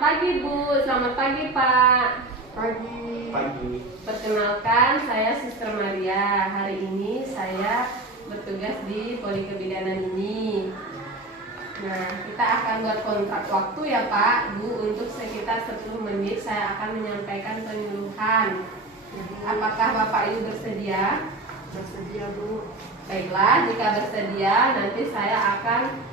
pagi Bu, selamat pagi Pak. Pagi. Perkenalkan, saya Sister Maria. Hari ini saya bertugas di Poli Kebidanan ini. Nah, kita akan buat kontrak waktu ya Pak, Bu. Untuk sekitar 10 menit saya akan menyampaikan penyuluhan. Apakah Bapak Ibu bersedia? Bersedia Bu. Baiklah, jika bersedia nanti saya akan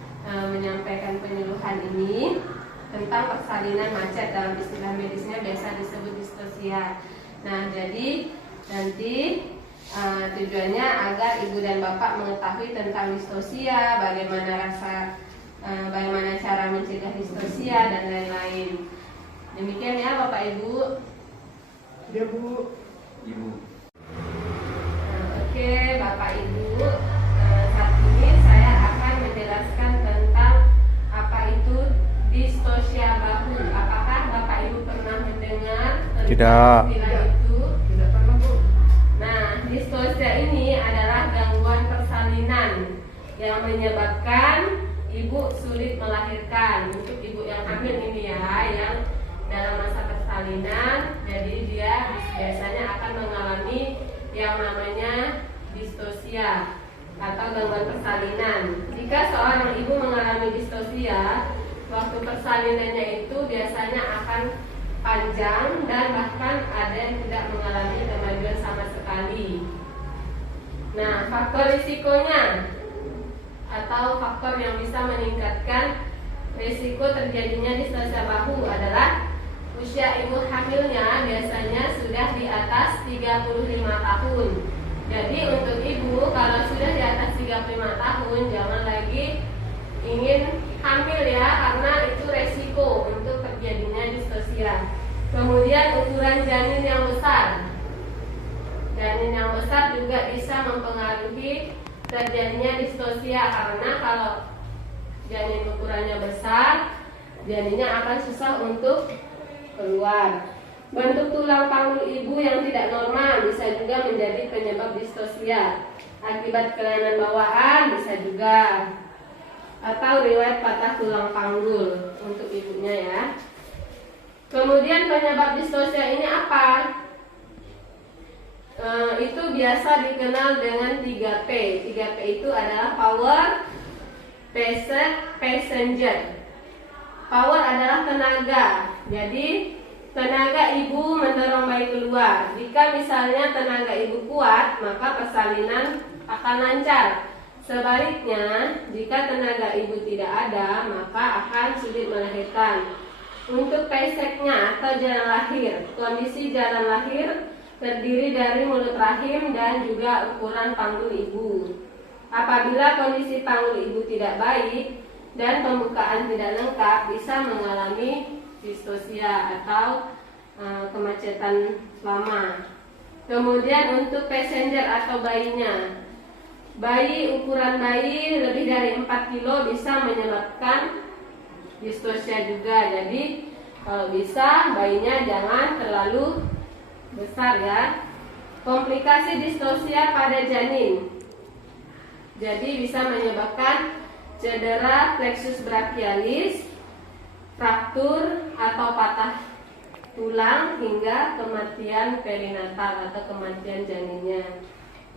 menyampaikan penyuluhan ini tentang persalinan macet. Dalam istilah medisnya biasa disebut distosia. Nah, jadi nanti tujuannya agar ibu dan bapak mengetahui tentang distosia, bagaimana cara mencegah distosia dan lain-lain. Demikian ya Bapak Ibu. Ya Bu. Ibu. Oke Bapak Ibu, saat ini saya akan menjelaskan tentang apa itu distosia bahu. Apakah Bapak Ibu pernah mendengar tentang Tidak. istilah itu? Tidak pernah Bu. Nah, distosia ini adalah gangguan persalinan yang menyebabkan ibu sulit melahirkan. Untuk ibu yang hamil ini ya, yang dalam masa persalinan, jadi dia biasanya akan mengalami yang namanya distosia atau gangguan persalinan. Jika seorang ibu mengalami distosia, waktu persalinannya itu biasanya akan panjang dan bahkan ada yang tidak mengalami kemajuan sama sekali. Nah, faktor risikonya atau faktor yang bisa meningkatkan risiko terjadinya distosia bahu adalah usia ibu hamilnya biasanya sudah di atas 35 tahun. Jadi untuk ibu kalau sudah di atas 35 tahun jangan lagi ingin hamil ya, karena itu resiko untuk terjadinya distosia. Kemudian ukuran janin yang besar. Janin yang besar juga bisa mempengaruhi terjadinya distosia, karena kalau janin ukurannya besar, janinnya akan susah untuk keluar. Bentuk tulang panggul ibu yang tidak normal bisa juga menjadi penyebab distosia. Akibat kelainan bawaan bisa juga, atau riwayat patah tulang panggul untuk ibunya ya. Kemudian penyebab distosia ini apa? Itu biasa dikenal dengan 3P. 3P itu adalah power, passenger. Power adalah tenaga. Jadi tenaga ibu mendorong bayi keluar. Jika misalnya tenaga ibu kuat, maka persalinan akan lancar. Sebaliknya, jika tenaga ibu tidak ada, maka akan sulit melahirkan. Untuk peseknya atau jalan lahir, kondisi jalan lahir terdiri dari mulut rahim dan juga ukuran panggul ibu. Apabila kondisi panggul ibu tidak baik dan pembukaan tidak lengkap, bisa mengalami distosia atau kemacetan lama. Kemudian untuk passenger atau bayinya, ukuran bayi lebih dari 4 kilo bisa menyebabkan distosia juga. Jadi kalau bisa bayinya jangan terlalu besar ya. Komplikasi distosia pada janin, jadi bisa menyebabkan cedera plexus brachialis, fraktur atau patah tulang hingga kematian perinatal atau kematian janinnya.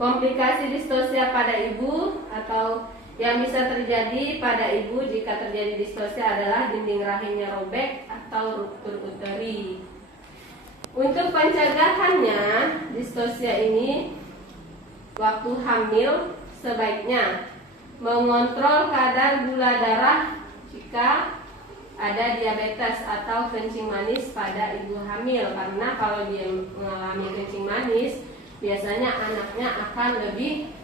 Komplikasi distosia pada ibu atau yang bisa terjadi pada ibu jika terjadi distosia adalah dinding rahimnya robek atau ruptur uteri. Untuk pencegahannya distosia ini, waktu hamil sebaiknya mengontrol kadar gula darah jika ada diabetes atau kencing manis pada ibu hamil, karena kalau dia mengalami kencing manis biasanya anaknya akan lebih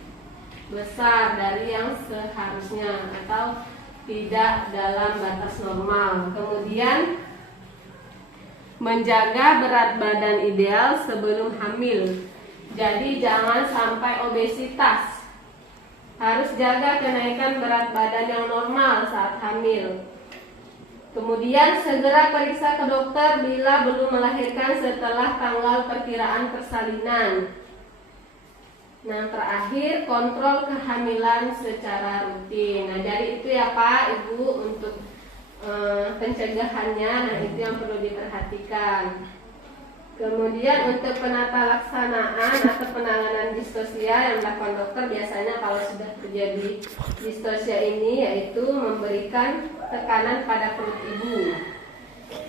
besar dari yang seharusnya atau tidak dalam batas normal. Kemudian menjaga berat badan ideal sebelum hamil. Jadi jangan sampai obesitas. Harus jaga kenaikan berat badan yang normal saat hamil. Kemudian segera periksa ke dokter bila belum melahirkan setelah tanggal perkiraan persalinan. Nah, terakhir kontrol kehamilan secara rutin. Nah, jadi itu ya Pak, Ibu, untuk pencegahannya. Nah, itu yang perlu diperhatikan. Kemudian untuk penata laksanaan atau penanganan distosia yang dilakukan dokter biasanya kalau sudah terjadi distosia ini yaitu memberikan tekanan pada perut ibu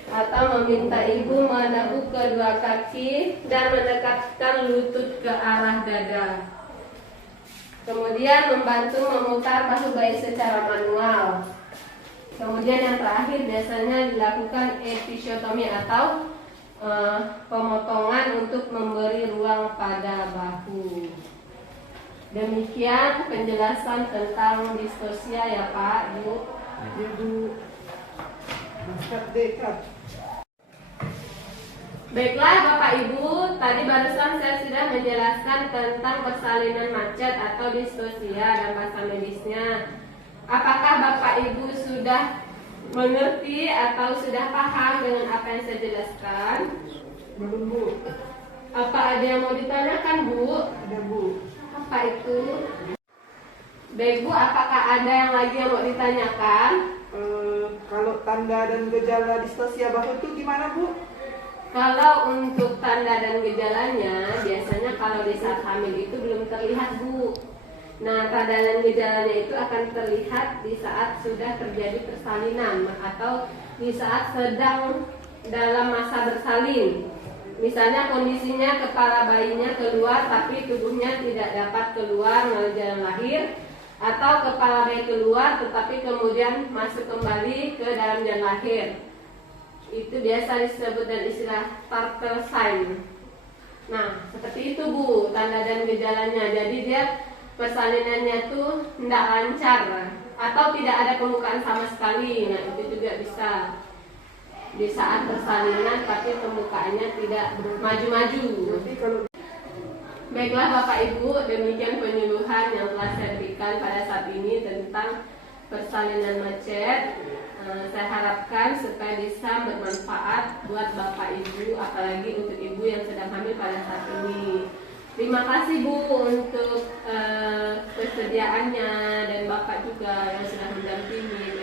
atau meminta ibu menekuk kedua kaki dan mendekatkan lutut ke arah dada. Kemudian membantu memutar bahu bayi secara manual. Kemudian yang terakhir biasanya dilakukan episiotomi atau pemotongan untuk memberi ruang pada bahu. Demikian penjelasan tentang distosia ya Pak, Bu. Ya Bu. Dekat dekat. Baiklah Bapak Ibu, tadi barusan saya sudah menjelaskan tentang persalinan macet atau distosia dan bahasa medisnya. Apakah Bapak Ibu sudah mengerti atau sudah paham dengan apa yang saya jelaskan? Belum Bu. Apa ada yang mau ditanyakan Bu? Ada Bu. Apa itu? Baik Bu, apakah ada yang lagi yang mau ditanyakan? Kalau tanda dan gejala distosia bahu itu gimana Bu? Kalau untuk tanda dan gejalanya, biasanya kalau di saat hamil itu belum terlihat Bu. Nah, tanda dan gejalanya itu akan terlihat di saat sudah terjadi persalinan atau di saat sedang dalam masa bersalin. Misalnya kondisinya kepala bayinya keluar tapi tubuhnya tidak dapat keluar melalui jalan lahir, atau kepala bayi keluar tetapi kemudian masuk kembali ke dalam jalan lahir. Itu biasa disebut dan istilah Tartar sign. Nah, seperti itu Bu, tanda dan gejalanya. Jadi dia persalinannya tuh tidak lancar atau tidak ada pembukaan sama sekali. Nah, itu juga bisa di saat persalinan tapi pembukaannya tidak maju-maju. Nanti kalau Baiklah Bapak Ibu, demikian penyuluhan yang telah saya berikan pada saat ini tentang persalinan macet. Saya harapkan supaya bisa bermanfaat buat Bapak Ibu, apalagi untuk ibu yang sedang hamil pada saat ini. Terima kasih Bu untuk kesediaannya dan Bapak juga yang sudah mendampingi.